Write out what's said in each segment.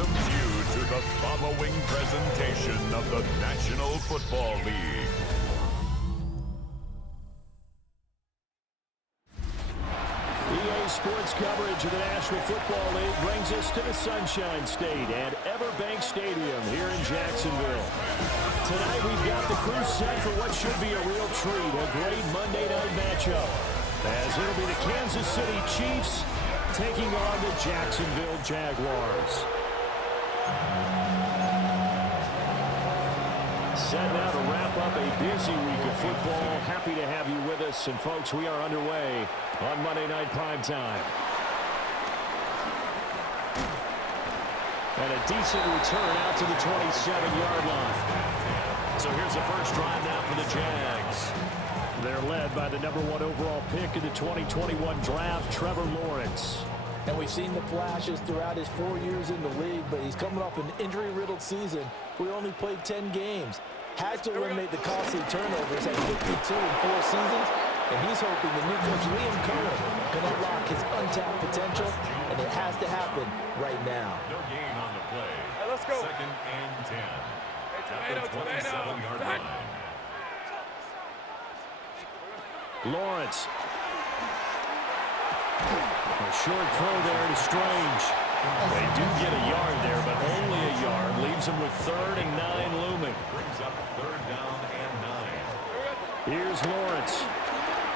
welcomes you to the following presentation of the National Football League. EA Sports coverage of the National Football League brings us to the Sunshine State at Everbank Stadium here in Jacksonville. Tonight we've got the crew set for what should be a real treat, a great Monday night matchup, as it'll be the Kansas City Chiefs taking on the Jacksonville Jaguars. Set now to wrap up a busy week of football. Happy to have you with us. And, folks, we are underway on Monday Night Primetime. And a decent return out to the 27-yard line. So here's the first drive now for the Jags. They're led by the #1 overall pick in the 2021 draft, Trevor Lawrence. And we've seen the flashes throughout his 4 years in the league, but he's coming off an injury-riddled season where he only played 10 games. Has to eliminate the costly turnovers at 52 in 4 seasons, and he's hoping the new coach Liam Cohen can unlock his untapped potential, and it has to happen right now. No gain on the play. Hey, let's go. 2nd and 10. At the 27-yard line. Lawrence. A short throw there to Strange. They do get a yard there, but only a yard. Leaves them with 3rd and 9 looming. Brings up 3rd down and 9. Here's Lawrence.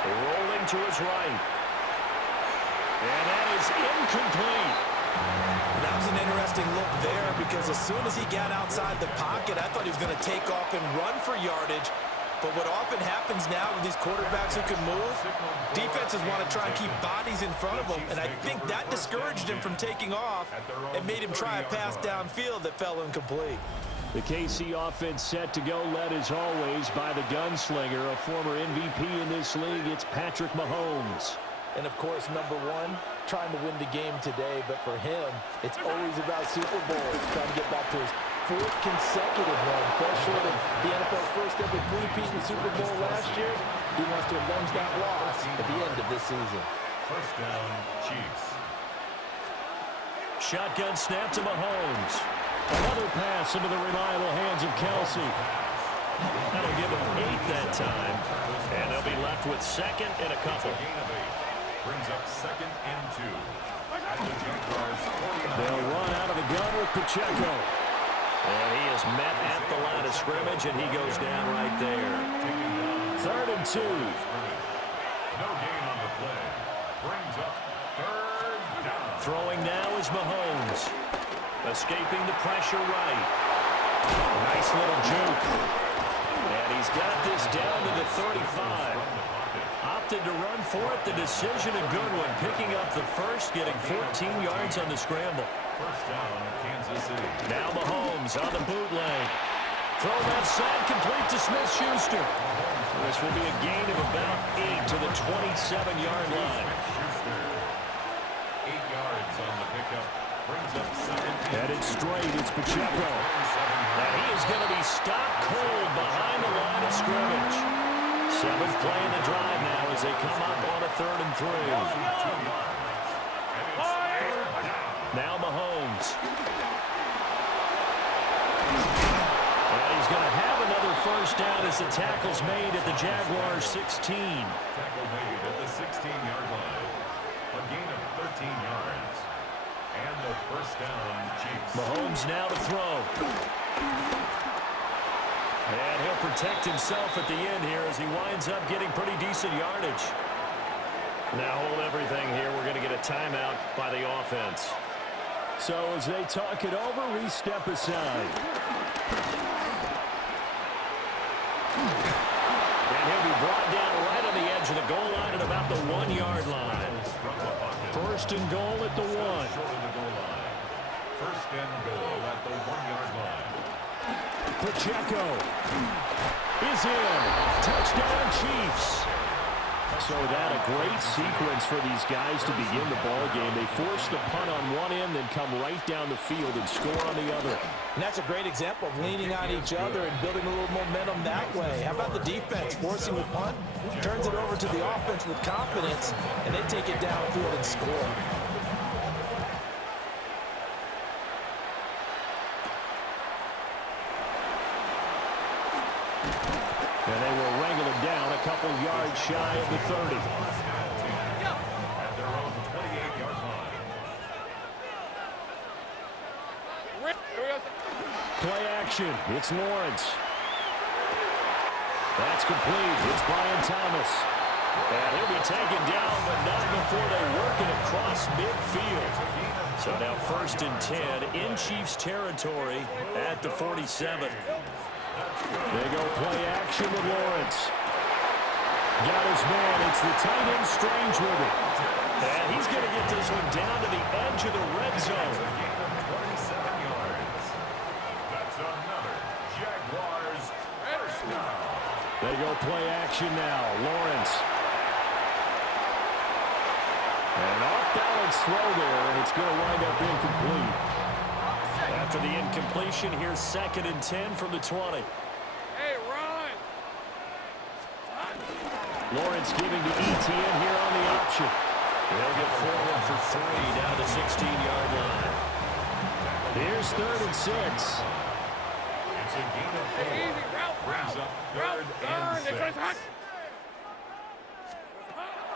Rolling to his right. And that is incomplete. That was an interesting look there because as soon as he got outside the pocket, I thought he was going to take off and run for yardage. But what often happens now with these quarterbacks who can move, defenses want to try and keep bodies in front of them, and I think that discouraged him from taking off and made him try a pass downfield that fell incomplete. The KC offense set to go, led as always by the gunslinger, a former MVP in this league. It's Patrick Mahomes. And, of course, #1, trying to win the game today, but for him, it's always about Super Bowls, trying to get back to his 4th consecutive one. Fell short of the NFL's first ever three-peat in the Super Bowl last year. He wants to avenge that loss at the end of this season. 1st down, Chiefs. Shotgun snap to Mahomes. Another pass into the reliable hands of Kelsey. That'll give them 8 that time. And they'll be left with 2nd and a couple. Gain of 8. Brings up 2nd and 2. At the Jaguars 49. They'll run out of the gun with Pacheco. And he is met at the line of scrimmage, and he goes down right there. 3rd and 2. No gain on the play. Brings up 3rd down. Throwing now is Mahomes. Escaping the pressure right. Nice little juke. And he's got this down to the 35. Opted to run for it. The decision a good one. Picking up the first, getting 14 yards on the scramble. 1st down, Kansas City. Now Mahomes on the bootleg. Throw left side, complete to Smith-Schuster. This will be a gain of about 8 to the 27-yard line. 8 yards on the pickup. Brings up 2nd. Headed straight, it's Pacheco. And he is going to be stopped cold behind the line of scrimmage. 7th play in the drive now as they come up on a 3rd and 3. Now Mahomes. And he's going to have another 1st down as the tackle's made at the Jaguars 16. Tackle made at the 16-yard line. A gain of 13 yards. And the 1st down, Chiefs. Mahomes now to throw. And he'll protect himself at the end here as he winds up getting pretty decent yardage. Now hold everything here. We're going to get a timeout by the offense. So as they talk it over, we step aside. And he'll be brought down right on the edge of the goal line at about the 1-yard line. 1st and goal at the 1. 1st and goal at the 1-yard line. Pacheco is in. Touchdown, Chiefs. So that a great sequence for these guys to begin the ball game. They force the punt on one end, then come right down the field and score on the other. And that's a great example of leaning on each other and building a little momentum that way. How about the defense forcing the punt? Turns it over to the offense with confidence, and they take it downfield and score. And they will wrangle him down a couple yards shy of the 30. At their own 28-yard line. Play action. It's Lawrence. That's complete. It's Brian Thomas. And he'll be taken down, but not before they work it across midfield. So now 1st and 10 in Chiefs territory at the 47. They go play action with Lawrence. Got his man. It's the tight end Strange with it. And he's going to get this one down to the edge of the red zone. Gain of 27 yards. That's another Jaguars first down. They go play action now. Lawrence. An off-balance throw there, and it's going to wind up incomplete. After the incompletion, here's 2nd and 10 from the 20. Hey, run! Lawrence giving to ETN here on the option. They'll get forward for 3 down the 16-yard line. Here's 3rd and 6. It's a gain of 4. Easy, route, Brings up route, 3rd and 6.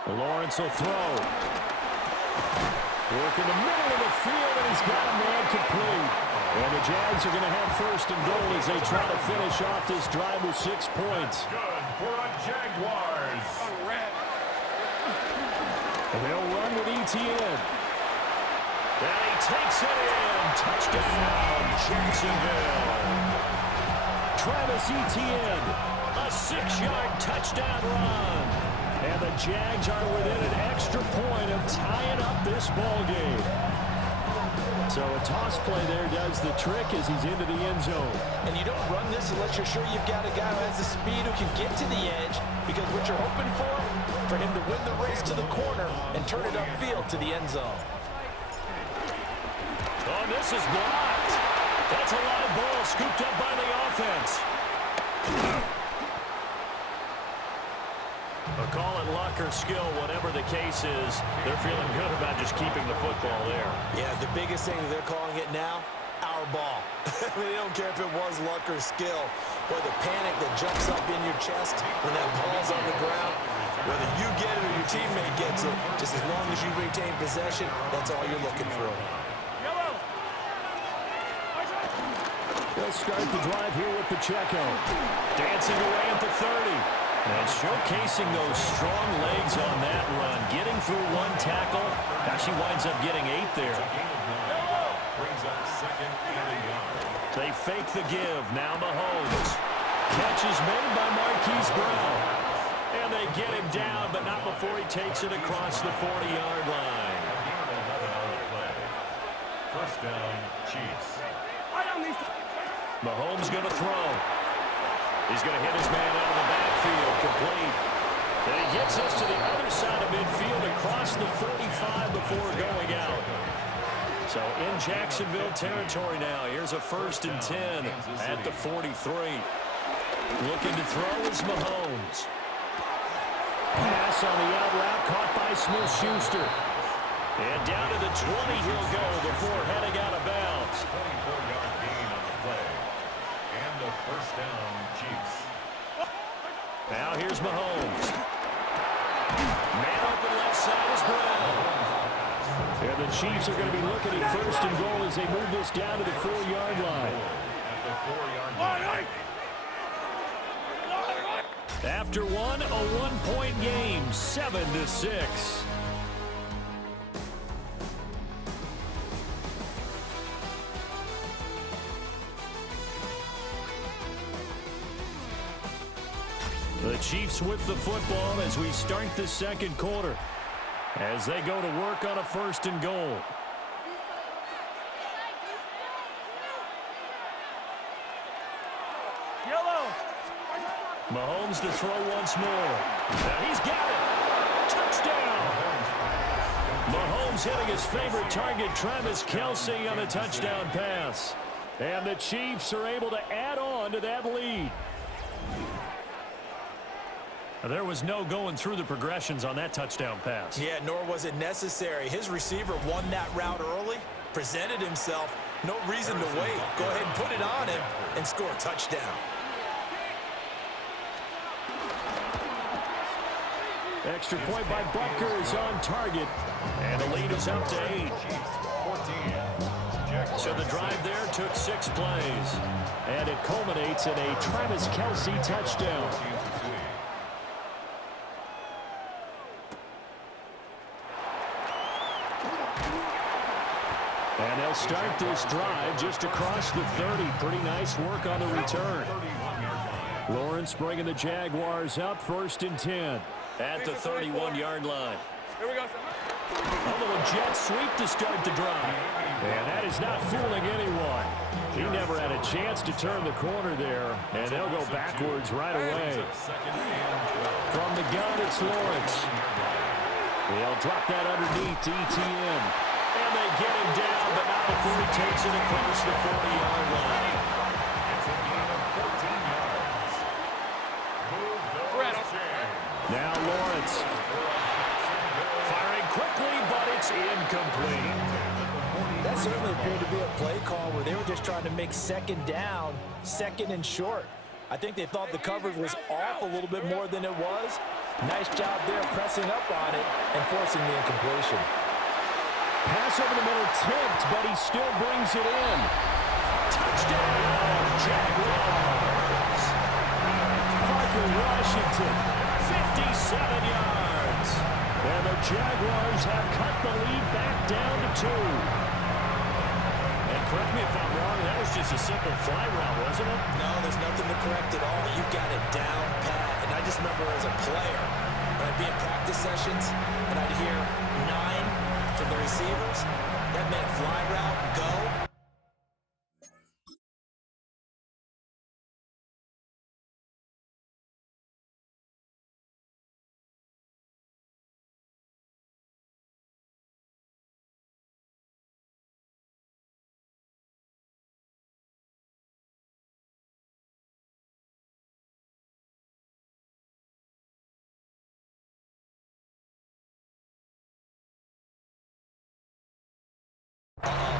Lawrence will throw. Work in the middle of the field, and he's got a man complete. And the Jags are going to have 1st and goal as they try to finish off this drive with 6 points. Good for a Jaguars. And they'll run with ETN. And he takes it in. Touchdown, Jacksonville. Travis Etienne, a 6-yard touchdown run. And the Jags are within an extra point of tying up this ball game. So a toss play there does the trick as he's into the end zone. And you don't run this unless you're sure you've got a guy who has the speed who can get to the edge, because what you're hoping for him to win the race to the corner and turn it upfield to the end zone. Oh, this is blocked. That's a live ball scooped up by the offense. Call it luck or skill, whatever the case is. They're feeling good about just keeping the football there. Yeah, the biggest thing that they're calling it now, our ball. They don't care if it was luck or skill. Or the panic that jumps up in your chest when that ball's on the ground. Whether you get it or your teammate gets it, just as long as you retain possession, that's all you're looking for. They'll start the drive here with Pacheco. Dancing away at the 30. And showcasing those strong legs on that run. Getting through 1 tackle. Actually winds up getting 8 there. Brings up 2nd and a yard. They fake the give. Now Mahomes. Catch is made by Marquise Brown. And they get him down, but not before he takes it across the 40-yard line. Gain of 11 on the play. First down, Chiefs. Mahomes going to throw. He's going to hit his man out of the backfield, complete. And he gets us to the other side of midfield across the 35 before going out. So in Jacksonville territory now. Here's a 1st and 10 at the 43. Looking to throw is Mahomes. Pass on the out route caught by Smith-Schuster. And down to the 20 he'll go before heading out of bounds. 24-yard gain on the play. And the first down, Chiefs. Now here's Mahomes. Man open left side is Brown. And the Chiefs are going to be looking at 1st and goal as they move this down to the 4-yard line. At the 4-yard line. After one, a 1-point game, 7-6. The Chiefs with the football as we start the 2nd quarter. As they go to work on a 1st and goal. Mahomes to throw once more. Now he's got it. Touchdown. Mahomes hitting his favorite target, Travis Kelce, on a touchdown pass. And the Chiefs are able to add on to that lead. There was no going through the progressions on that touchdown pass. Yeah, nor was it necessary. His receiver won that route early, presented himself. No reason to wait. Go ahead and put it on him and score a touchdown. Extra point by Butker is on target. And the lead is up to 8. So the drive there took 6 plays. And it culminates in a Travis Kelce touchdown. And they'll start this drive just across the 30. Pretty nice work on the return. Lawrence bringing the Jaguars up 1st and 10. At the 31-yard line. Here we go. A little jet sweep to start the drive. And that is not fooling anyone. He never had a chance to turn the corner there. And they'll go backwards right away. From the gun, it's Lawrence. They'll drop that underneath to ETN. And they get him down, but not before he takes it across the 40-yard line. It's a gain of 14 yards. Move the chain. Now Lawrence. Firing quickly, but it's incomplete. That certainly appeared to be a play call where they were just trying to make 2nd down, 2nd and short. I think they thought the coverage was off a little bit more than it was. Nice job there pressing up on it and forcing the incompletion. Pass over the middle tipped, but he still brings it in. Touchdown, Jaguars. Parker Washington, 57 yards. And the Jaguars have cut the lead back down to 2. And correct me if I'm wrong, that was just a simple fly route, wasn't it? No, there's nothing to correct at all. You got it down pat. And I just remember as a player, when I'd be in practice sessions and I'd hear 9 from the receivers, that meant fly route, go.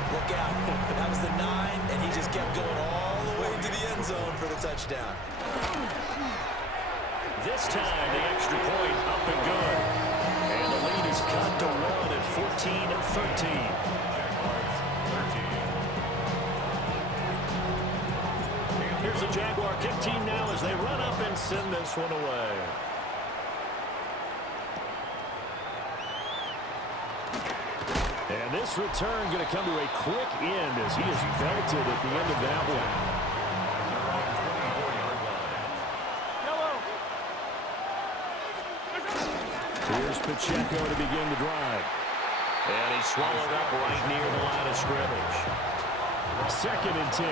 Look out. That was the 9, and he just kept going all the way to the end zone for the touchdown. This time, the extra point up and good. And the lead is cut to 1 at 14-13. Here's the Jaguar kick team now as they run up and send this one away. And this return going to come to a quick end as he is belted at the end of that one. Here's Pacheco to begin the drive. And he's swallowed up right near the line of scrimmage. 2nd and 10.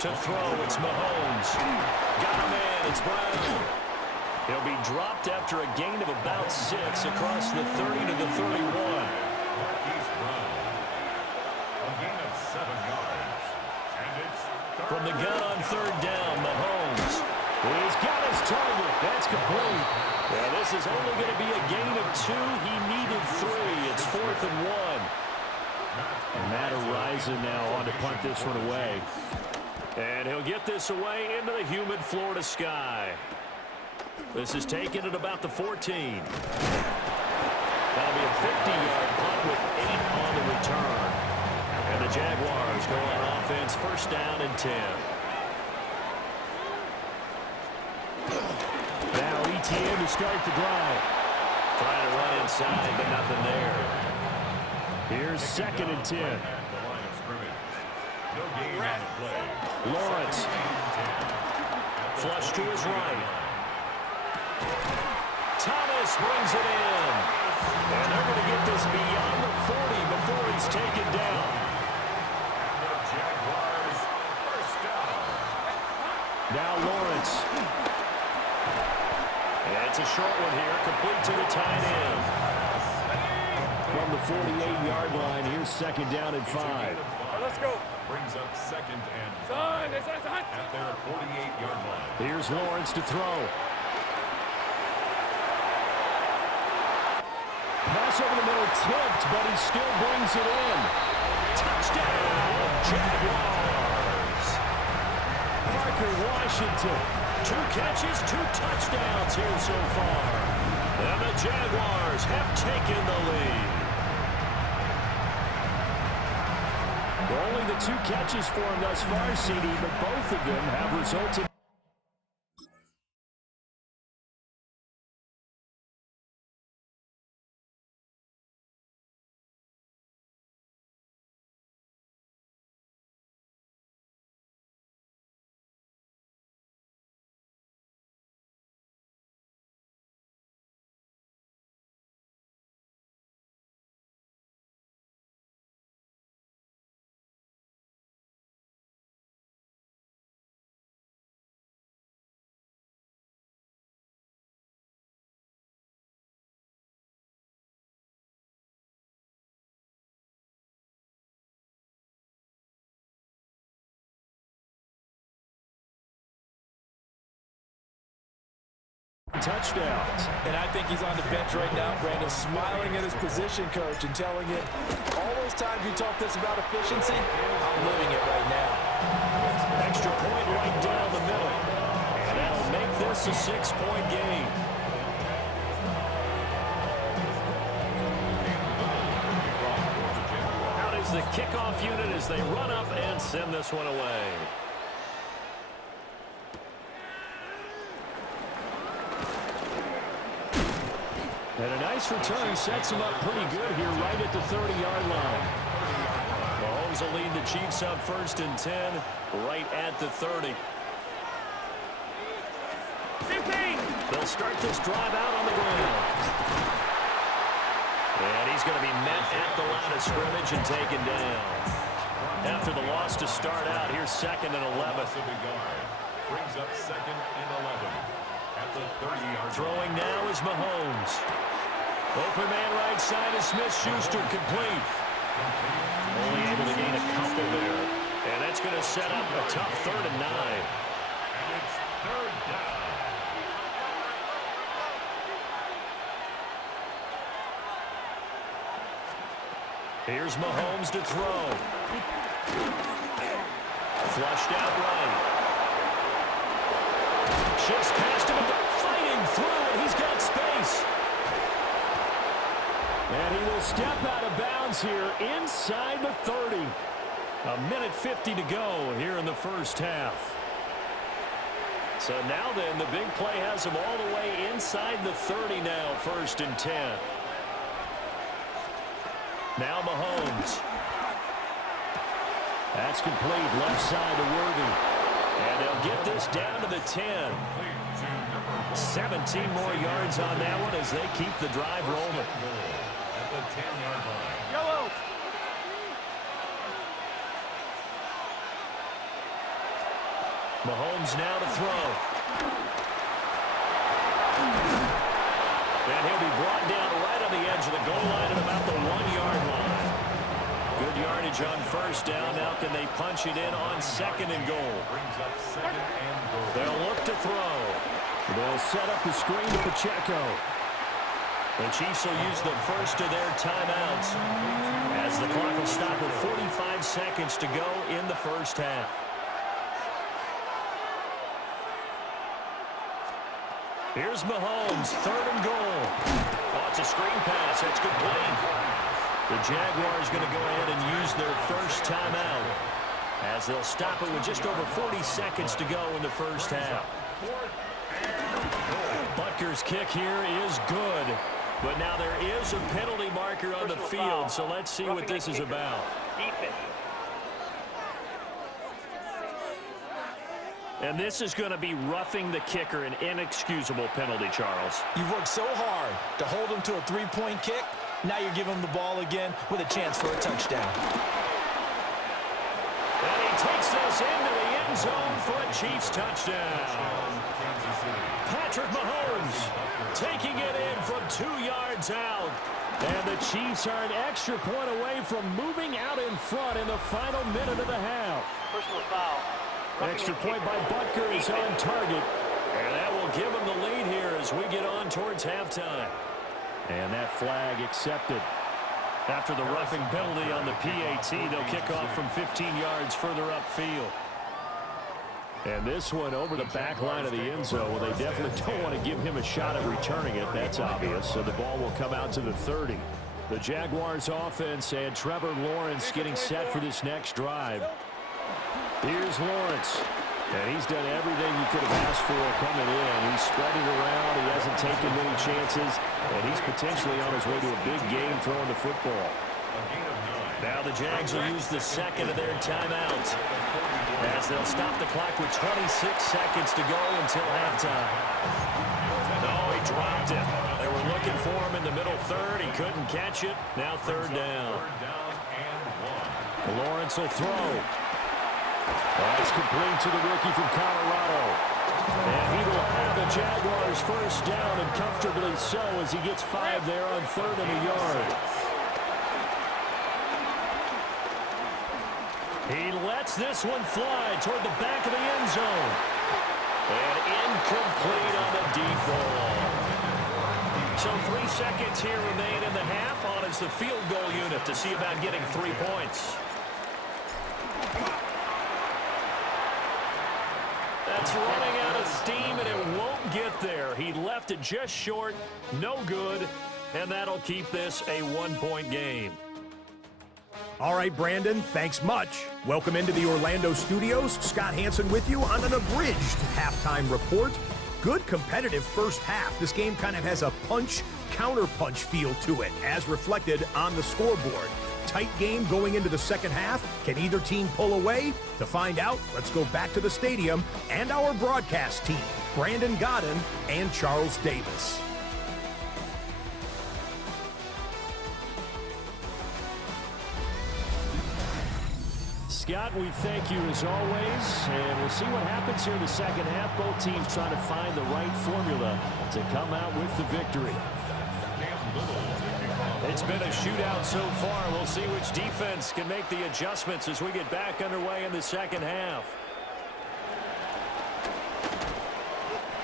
To throw, it's Mahomes. Got him in, it's Brown. He'll be dropped after a gain of about 6 across the 30 to the 31. From the gun on 3rd down, Mahomes. He's got his target. That's complete. Yeah, this is only going to be a gain of 2. He needed 3. It's 4th and 1. And Matt Araiza now on to punt this one away. And he'll get this away into the humid Florida sky. This is taken at about the 14. That'll be a 50-yard punt with 8 on the return. And the Jaguars go on offense 1st down and 10. Now ETN to start the drive. Trying to run inside, but nothing there. Here's 2nd and 10. Lawrence. Flush to his right. Thomas brings it in. And they're going to get this beyond the 40 before he's taken down. Now Lawrence. And it's a short one here, complete to the tight end. From the 48-yard line, here's 2nd down and 5. Let's go. Brings up 2nd and 5 at their 48-yard line. Here's Lawrence to throw. Pass over the middle tipped, but he still brings it in. Touchdown, Jaguars. Parker Baker Washington. 2 catches, 2 touchdowns here so far. And the Jaguars have taken the lead. Only the 2 catches for him thus far, CD, but both of them have resulted. Touchdowns. And I think he's on the bench right now, Brandon, smiling at his position coach and telling him, all those times you talked to us about efficiency, I'm living it right now. Extra point right down the middle. And that'll make this a 6-point game. Out is the kickoff unit as they run up and send this one away. And a nice return sets him up pretty good here right at the 30-yard line. Mahomes will lead the Chiefs up 1st and 10 right at the 30. They'll start this drive out on the ground. And he's going to be met at the line of scrimmage and taken down. After the loss to start out, here's 2nd and 11. Brings up 2nd and 11. At the 30-yard Throwing now is Mahomes. Open man right side is Smith-Schuster, complete. Only able to gain a couple there. And that's going to set up a tough 3rd and 9. And it's 3rd down. Here's Mahomes to throw. Flushed out right. Shifts past him, fighting through, and he's got space. And he will step out of bounds here inside the 30. 1:50 to go here in the first half. So now then, the big play has him all the way inside the 30 now, 1st and 10. Now Mahomes. That's complete, left side to Worthy. And they'll get this down to the 10. 17 more yards on that one as they keep the drive rolling. At the 10-yard line. Yellow. Mahomes now to throw. And he'll be brought down right on the edge of the goal line at about the 1-yard line. Good yardage on 1st down. Now can they punch it in on 2nd and goal? Brings up 2nd and goal. They'll look to throw. They'll set up the screen to Pacheco. The Chiefs will use the first of their timeouts as the clock will stop with 45 seconds to go in the first half. Here's Mahomes, 3rd and goal. Oh, it's a screen pass. That's complete. The Jaguars going to go ahead and use their first timeout as they'll stop it with just over 40 seconds to go in the first half. Butker's kick here is good, but now there is a penalty marker on the field, so let's see what this is about. And this is going to be roughing the kicker, an inexcusable penalty, Charles. You've worked so hard to hold him to a 3-point kick. Now you're giving him the ball again with a chance for a touchdown. And he takes this into the end zone for a Chiefs touchdown. Patrick Mahomes taking it in from 2 yards out. And the Chiefs are an extra point away from moving out in front in the final minute of the half. Personal foul. Extra point by Butker is on target. And that will give him the lead here as we get on towards halftime. And that flag accepted. After the roughing penalty on the PAT, they'll kick off from 15 yards further upfield. And this one over the back line of the end zone. Well, they definitely don't want to give him a shot at returning it. That's obvious. So the ball will come out to the 30. The Jaguars offense and Trevor Lawrence getting set for this next drive. Here's Lawrence. And he's done everything you could have asked for coming in. He's spread it around. He hasn't taken many chances. And he's potentially on his way to a big game throwing the football. Now the Jags will use the second of their timeouts, as they'll stop the clock with 26 seconds to go until halftime. No, he dropped it. They were looking for him in the middle third. He couldn't catch it. Now third down. Lawrence will throw. That's complete to the rookie from Colorado. And he will have the Jaguars first down, and comfortably so, as he gets 5 there on 3rd and a yard. He lets this one fly toward the back of the end zone. And incomplete on the deep ball. So 3 seconds here remain in the half. On is the field goal unit to see about getting 3 points. That's running out of steam, and it won't get there. He left it just short, no good, and that'll keep this a 1-point game. All right, Brandon, thanks much. Welcome into the Orlando studios. Scott Hansen with you on an abridged halftime report. Good competitive first half. This game kind of has a punch-counter-punch feel to it, as reflected on the scoreboard. Tight game going into the second half. Can either team pull away? To find out, let's go back to the stadium and our broadcast team, Brandon Godden and Charles Davis. Scott, we thank you as always, and we'll see what happens here in the second half. Both teams trying to find the right formula to come out with the victory. It's been a shootout so far. We'll see which defense can make the adjustments as we get back underway in the second half.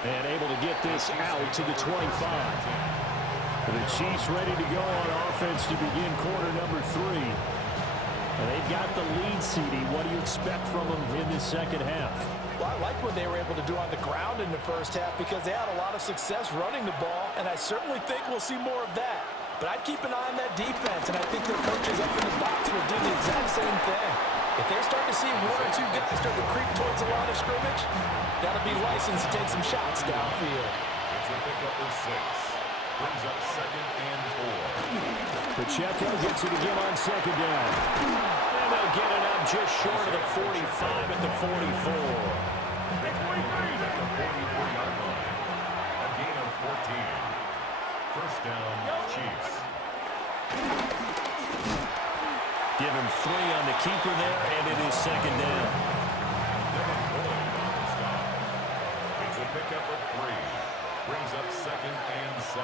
And able to get this out to the 25. The Chiefs ready to go on offense to begin quarter number 3. And they've got the lead, CD. What do you expect from them in this second half? Well, I like what they were able to do on the ground in the first half because they had a lot of success running the ball, and I certainly think we'll see more of that. But I'd keep an eye on that defense, and I think their coaches up in the box will do the exact same thing. If they start to see 1 or 2 guys start to creep towards the line of scrimmage, that'll be licensed to take some shots downfield. It's a pickup of 6. Brings up 2nd and 4. Pacheco gets it again on second down. And they'll get it up just short of the 45 at the 44. At the 44-yard line. A gain of 14. First down, Chiefs. Give him 3 on the keeper there, and it is second down. It's a pickup of 3. Brings up 2nd and 7.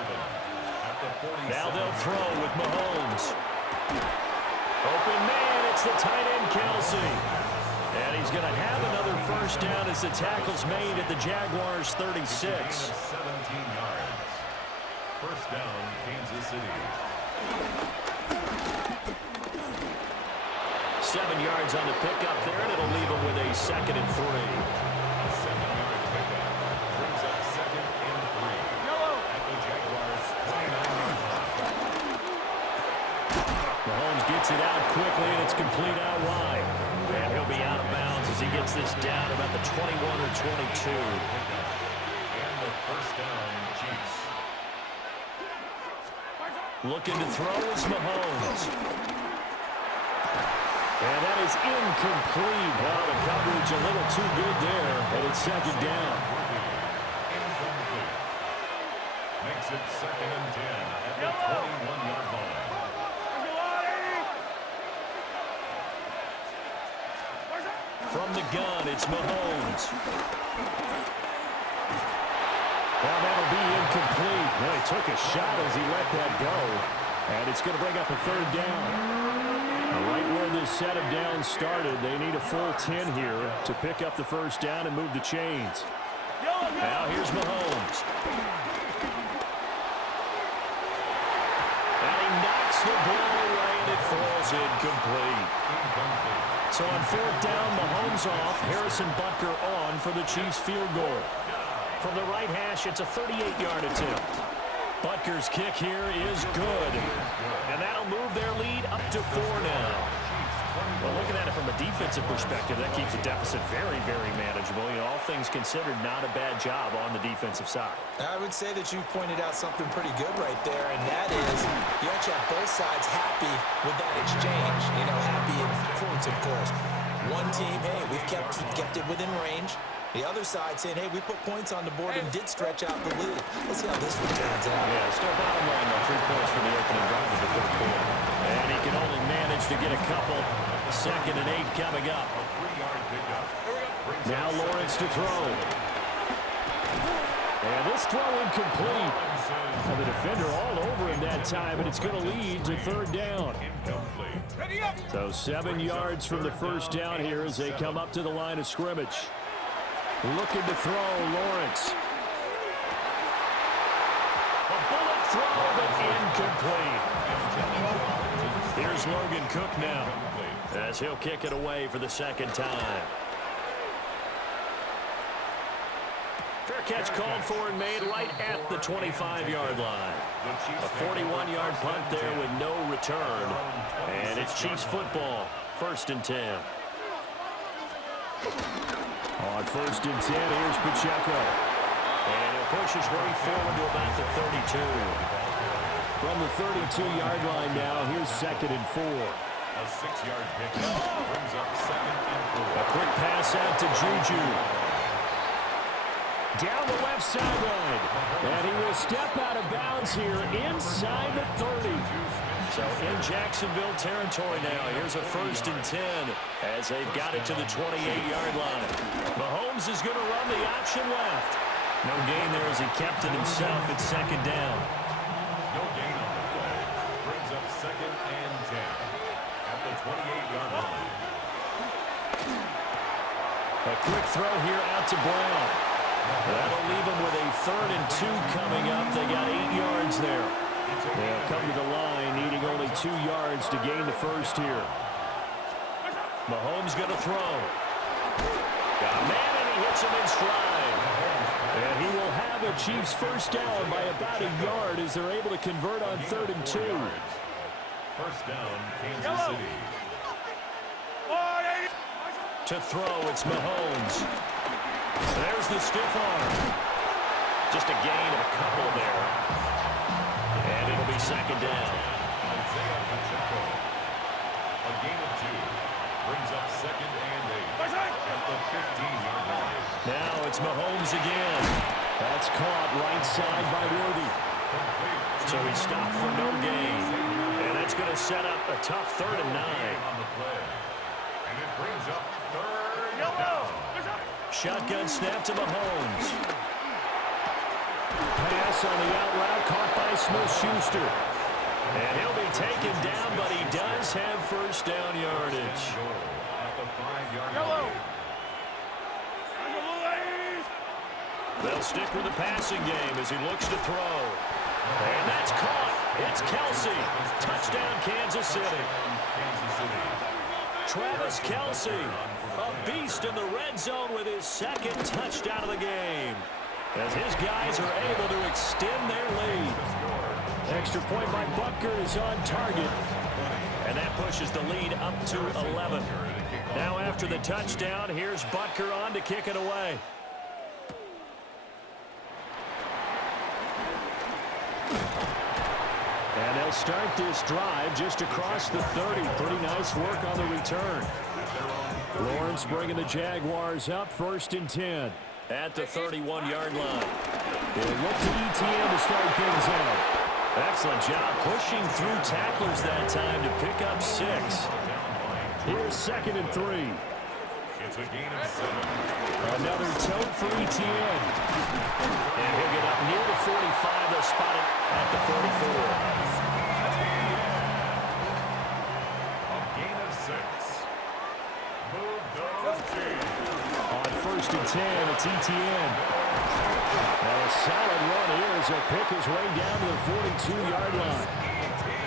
At the 47. Now they'll throw with Mahomes. Open man, it's the tight end, Kelsey. And he's going to have another first down as the tackle's made at the Jaguars' 36. 17 yards. First down, Kansas City. 7 yards on the pickup there, and it'll leave him with a 2nd and 3. A 7-yard pickup. Brings up 2nd and 3. At the Jaguars' 29-yard line. Mahomes gets it out quickly, and it's complete out wide. And he'll be out of bounds as he gets this down about the 21 or 22. And the first down, Chiefs. Looking to throw is Mahomes. And that is incomplete. Well, the coverage a little too good there, and it's second down. Incomplete. Makes it 2nd and 10 at the 21-yard line. From the gun, it's Mahomes. Well, that'll be incomplete. Well, he took a shot as he let that go. And it's going to bring up a third down. Right where this set of downs started, they need a full 10 here to pick up the first down and move the chains. Now here's Mahomes. And he knocks the ball away and it falls incomplete. So on fourth down, Mahomes off, Harrison Butker on for the Chiefs field goal. From the right hash, it's a 38-yard attempt. Butker's kick here is good. And that'll move their lead up to 4 now. Well, looking at it from a defensive perspective, that keeps the deficit very, very manageable. You know, all things considered, not a bad job on the defensive side. I would say that you've pointed out something pretty good right there, and that is you actually have both sides happy with that exchange. You know, happy in quotes, of course. One team, hey, we've kept it within range. The other side saying, hey, we put points on the board and did stretch out the lead. Let's see how this one turns out. Yeah, still bottom line, though. 3 points for the opening drive of the third quarter. And he can only manage to get a couple. 2nd and 8 coming up. Now Lawrence to throw. And this throw incomplete. So the defender all over him that time, and it's going to lead to 3rd down. So 7 yards from the first down here as they come up to the line of scrimmage. Looking to throw, Lawrence. A bullet throw, but incomplete. Here's Logan Cook now, as he'll kick it away for the 2nd time. Fair catch called for and made right at the 25-yard line. A 41-yard punt there with no return. And it's Chiefs football, 1st and 10. On 1st and 10, here's Pacheco. And he'll push his way forward to about the 32. From the 32-yard line now, here's 2nd and 4. A 6-yard pickup brings up 2nd and 4. A quick pass out to Juju. Down the left sideline. And he will step out of bounds here inside the 30. So in Jacksonville territory now. Here's a 1st and 10 as they've got it to the 28-yard line. Mahomes is going to run the option left. No gain there as he kept it himself at 2nd down. No gain on the play. Brings up 2nd and 10 at the 28-yard line. A quick throw here out to Brown. That'll leave him with a 3rd and 2 coming up. They got 8 yards there. They'll come to the line, needing only 2 yards to gain the first here. Mahomes going to throw. Got a man, and he hits him in stride. And he will have a Chiefs first down by about a yard as they're able to convert on 3rd and 2. First down, Kansas City. To throw, it's Mahomes. There's the stiff arm. Just a gain of a couple there. And it'll be 2nd down. Isaiah Pacheco. A gain of 2. Brings up 2nd and 8 at the 15-yard line. Now it's Mahomes again. That's caught right side by Worthy. So he stopped for no gain. And that's going to set up a tough 3rd and 9. On the play. And it brings up 3rd down. Shotgun snap to Mahomes. Pass on the out route caught by Smith-Schuster. And he'll be taken down, but he does have first down yardage. At the 5-yard line. They'll stick with the passing game as he looks to throw. And that's caught. It's Kelsey. Touchdown, Kansas City. Travis Kelsey, a beast in the red zone with his 2nd touchdown of the game, as his guys are able to extend their lead. Extra point by Butker is on target, and that pushes the lead up to 11. Now after the touchdown, here's Butker on to kick it away. And they'll start this drive just across the 30. Pretty nice work on the return. Lawrence bringing the Jaguars up 1st and 10 at the 31-yard line. They'll look to ETN to start things out. Excellent job pushing through tacklers that time to pick up 6. Here's 2nd and 3. It's a gain of 7. Another tote for ETN. And he'll get up near the 45. They'll spot it at the 44. A gain of 6. Move those chains. On 1st and 10, it's ETN. Now a solid run here as he'll pick his way down to the 42-yard line.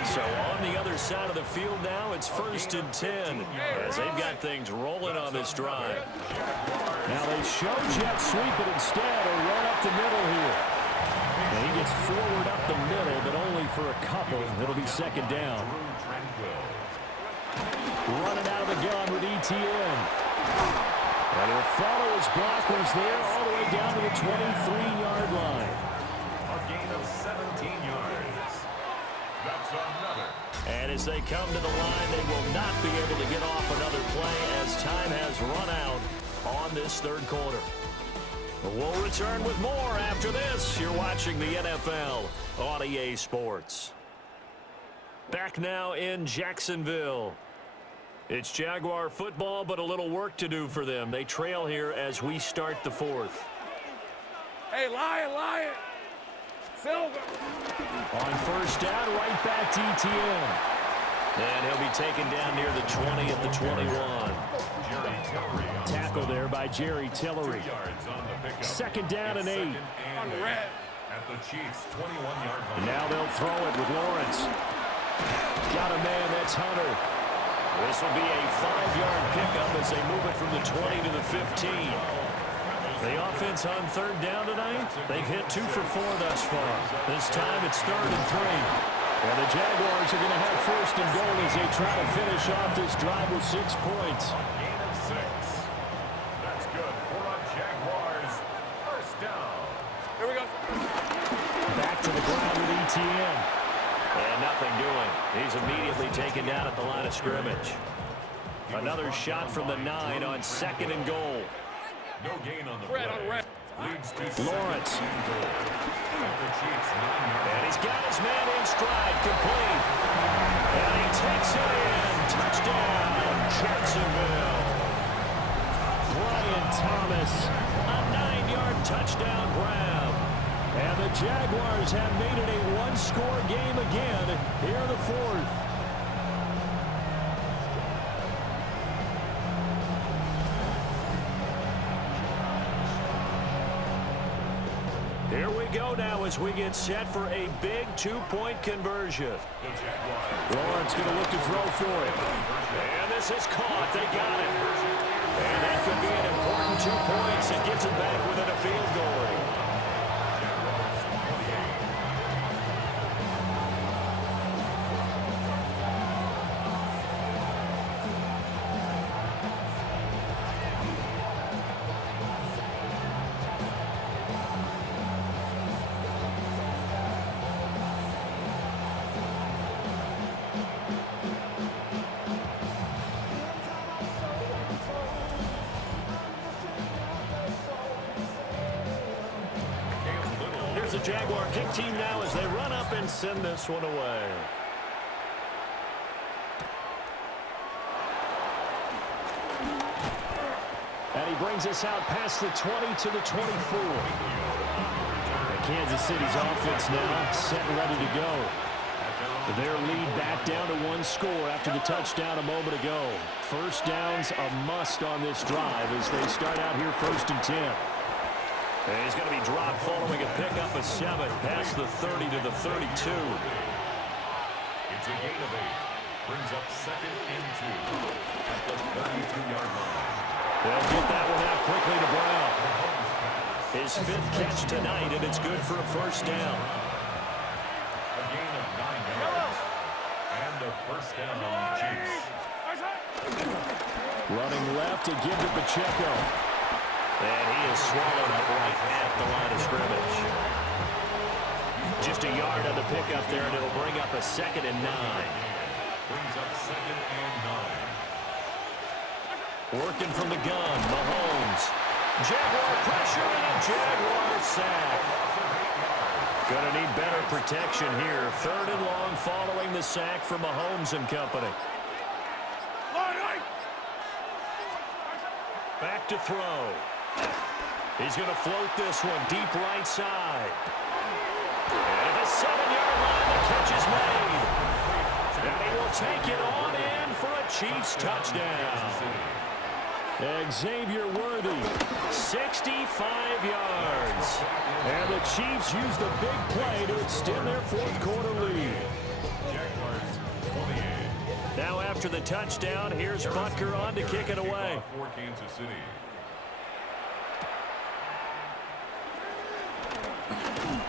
So on the other side of the field now, it's 1st and 10 as they've got things rolling on this drive. Now they show jet sweep it instead or run up the middle here. And he gets forward up the middle, but only for a couple. It'll be 2nd down. Running out of the gun with ETN. And he'll follow his blockers there all the way down to the 23-yard line. A gain of 17 yards. That's another. And as they come to the line, they will not be able to get off another play as time has run out on this 3rd quarter. We'll return with more after this. You're watching the NFL on EA Sports. Back now in Jacksonville. It's Jaguar football, but a little work to do for them. They trail here as we start the 4th. Hey, Lion! Silver! On 1st down, right back to ETN. And he'll be taken down near the 20 at the 21. Tackle there by Jerry Tillery. 2nd down and 8. At the Chiefs' 21-yard line. Now they'll throw it with Lawrence. Got a man, that's Hunter. This will be a 5-yard pickup as they move it from the 20 to the 15. The offense on 3rd down tonight, they've hit 2 for 4 thus far. This time it's 3rd and 3. And the Jaguars are going to have 1st and goal as they try to finish off this drive with 6 points. A gain of 6. That's good for a Jaguars. 1st down. Here we go. Back to the ground with ETN. And nothing doing. He's immediately taken down at the line of scrimmage. Another shot from the 9 on 2nd and goal. No gain on the play. Leads to Lawrence. And And he's got his man in stride, complete. And he takes it in. Touchdown, Jacksonville. Brian Thomas, a 9-yard touchdown grab. And the Jaguars have made it a 1-score game again here in the 4th. Here we go now as we get set for a big 2-point conversion. Lawrence going to look to throw for it. And this is caught. They got it. And that could be an important 2 points. It gets it back within a field goal. The Jaguar kick team now as they run up and send this one away. And he brings us out past the 20 to the 24. And Kansas City's offense now set and ready to go. Their lead back down to 1 score after the touchdown a moment ago. 1st down's a must on this drive as they start out here 1st and 10. And he's going to be dropped following a pickup of 7 past the 30 to the 32. It's a gain of 8. Brings up 2nd and 2 at the 32-yard line. They'll get that one out quickly to Brown. His 5th catch tonight, and it's good for a 1st down. A gain of 9 yards. And a 1st down on the Chiefs. Running left to give to Pacheco. And he is swallowed up right at the line of scrimmage. Just a yard on the pickup there, and it'll bring up a 2nd and 9. Brings up 2nd and 9. Working from the gun, Mahomes. Jaguar pressure and a Jaguar sack. Gonna need better protection here. 3rd and long following the sack from Mahomes and company. Back to throw. He's going to float this one deep right side. And at the 7-yard line, the catch is made. And he will take it on in for a Chiefs touchdown. Xavier Worthy, 65 yards. And the Chiefs use the big play to extend their 4th quarter lead. after the touchdown. Here's Butker on to kick it away. For Kansas City.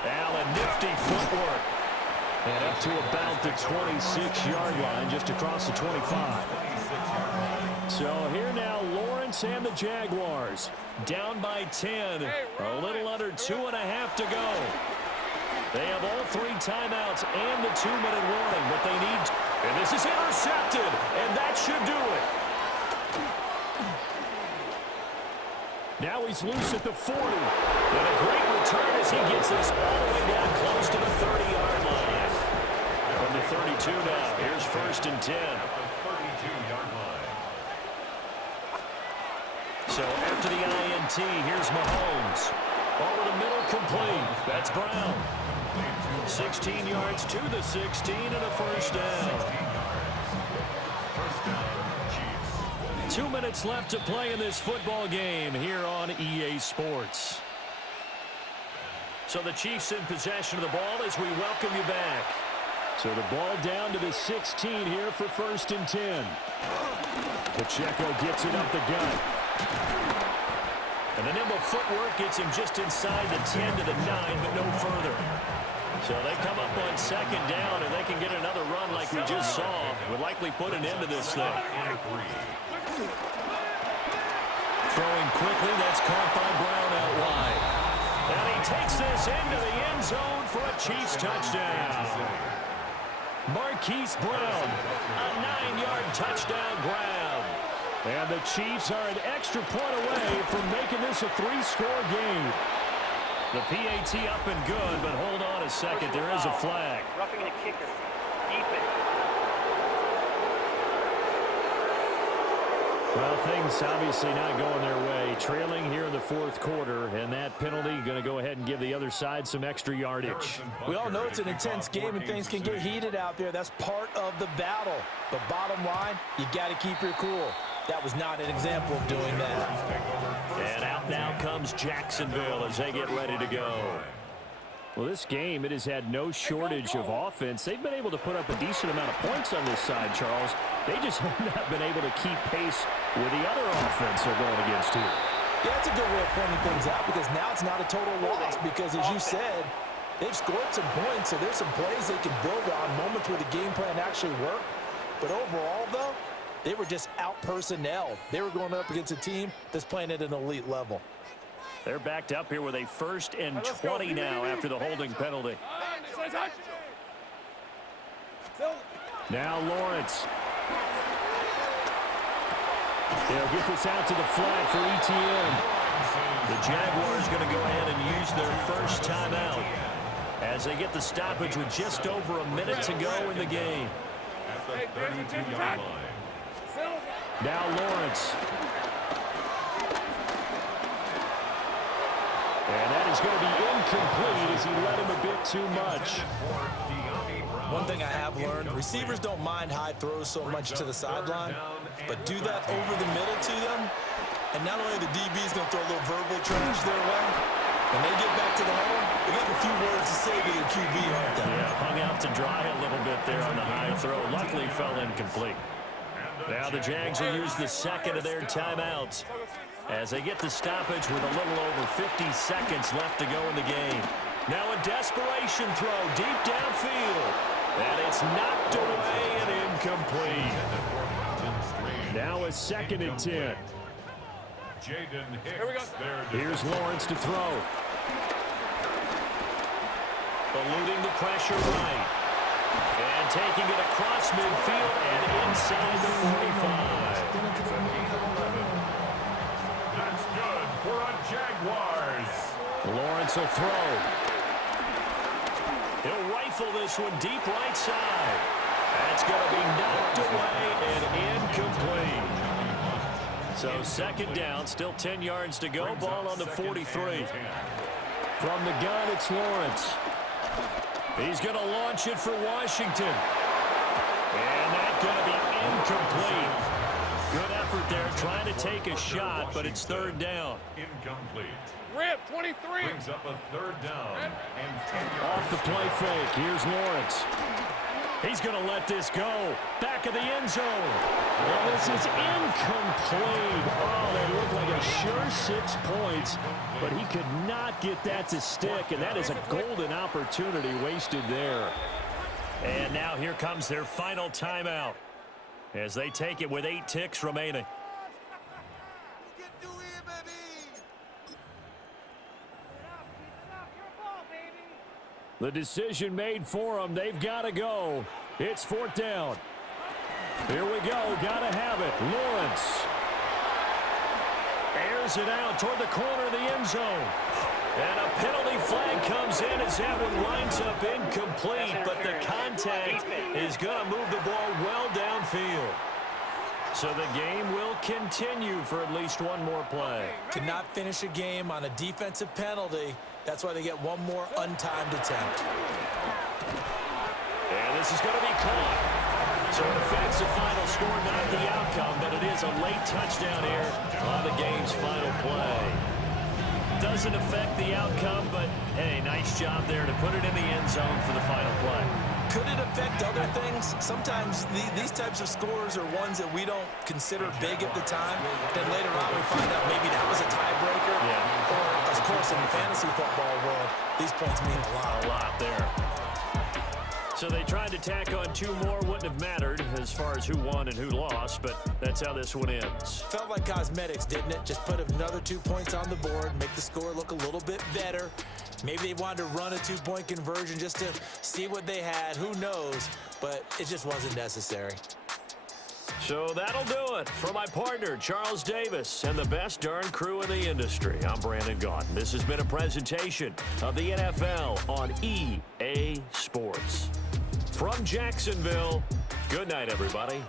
Allen, nifty footwork. And up to about the 26-yard line, just across the 25. So here now, Lawrence and the Jaguars down by 10. A little under 2.5 to go. They have all 3 timeouts and the 2-minute warning, but they need... And this is intercepted, and that should do it. Now he's loose at the 40. And a great return as he gets this all the way down close to the 30-yard line. From the 32 now, here's 1st and 10. So after the INT, here's Mahomes. Over the middle, complete. That's Brown. 16 yards to the 16 and a first down. 2 minutes left to play in this football game here on EA Sports. So the Chiefs in possession of the ball as we welcome you back. So the ball down to the 16 here for 1st and 10. Pacheco gets it up the gut. And the nimble footwork gets him just inside the 10 to the 9, but no further. So they come up on 2nd down, and they can get another run like we just saw. Would likely put an end to this thing. Throwing quickly, that's caught by Brown out wide. And he takes this into the end zone for a Chiefs touchdown. Marquise Brown, a 9-yard touchdown grab. And the Chiefs are an extra point away from making this a 3-score game. The PAT up and good, but hold on a second. There is a flag. Roughing the kicker. Deep it. Well, things obviously not going their way. Trailing here in the 4th quarter, and that penalty going to go ahead and give the other side some extra yardage. We all know it's an intense game and things can get heated out there. That's part of the battle. But bottom line, you got to keep your cool. That was not an example of doing that. And out now comes Jacksonville as they get ready to go. Well, this game, it has had no shortage of offense. They've been able to put up a decent amount of points on this side, Charles. They just have not been able to keep pace with the other offense they're going against here. Yeah, that's a good way of pointing things out because now it's not a total loss because, as you said, they've scored some points, so there's some plays they can build on, moments where the game plan actually worked. But overall, though, they were just out-personnel. They were going up against a team that's playing at an elite level. They're backed up here with a 1st and 20 now after the holding penalty. Now Lawrence. They'll get this out to the flat for ETN. The Jaguars going to go ahead and use their first timeout as they get the stoppage with just over a minute to go in the game. At the 32-yard line. Now Lawrence. And that is going to be incomplete as he led him a bit too much. One thing I have learned, receivers don't mind high throws so much to the sideline, but do that over the middle to them, and not only the DB's going to throw a little verbal trash their way, when they get back to the hole, they got a few words to say to their QB, aren't they? Yeah, hung out to dry a little bit there on the high throw. Luckily fell incomplete. Now the Jags will use the 2nd of their timeouts as they get the stoppage with a little over 50 seconds left to go in the game. Now a desperation throw deep downfield. And it's knocked away and incomplete. Now a 2nd and 10. Here we go. Here's Lawrence to throw. Eluding the pressure right. And taking it across midfield and inside the 45. That's good for a Jaguars. Lawrence will throw. He'll rifle this one deep right side. That's going to be knocked away and incomplete. So 2nd down, still 10 yards to go. Ball on the 43. From the gun, it's Lawrence. He's going to launch it for Washington. And that's going to be incomplete. Good effort there, trying to take a shot, but it's 3rd down. Incomplete. Rip, 23. Brings up a 3rd down and 10 yards. Off the play fake, here's Lawrence. He's going to let this go. Back of the end zone. Well, this is incomplete. Oh, that looked like a sure 6 points, but he could not get that to stick, and that is a golden opportunity wasted there. And now here comes their final timeout as they take it with 8 ticks remaining. The decision made for them. They've got to go. It's 4th down. Here we go. Got to have it. Lawrence airs it out toward the corner of the end zone. And a penalty flag comes in as that one lines up incomplete, but the contact is going to move the ball well downfield. So the game will continue for at least one more play. Cannot finish a game on a defensive penalty. That's why they get one more untimed attempt. And this is going to be caught. So it affects the final score, not the outcome, but it is a late touchdown here on the game's final play. Doesn't affect the outcome, but hey, nice job there to put it in the end zone for the final play. Could it affect other things? Sometimes these types of scores are ones that we don't consider big at the time. Then later on we find out maybe that was a tiebreaker. Yeah. Or, of course, in the fantasy football world, these points mean a lot. A lot there. So they tried to tack on 2 more. Wouldn't have mattered as far as who won and who lost, but that's how this one ends. Felt like cosmetics, didn't it? Just put another 2 points on the board, make the score look a little bit better. Maybe they wanted to run a 2-point conversion just to see what they had. Who knows? But it just wasn't necessary. So that'll do it for my partner, Charles Davis, and the best darn crew in the industry. I'm Brandon Gaudin. This has been a presentation of the NFL on EA Sports. From Jacksonville, good night, everybody.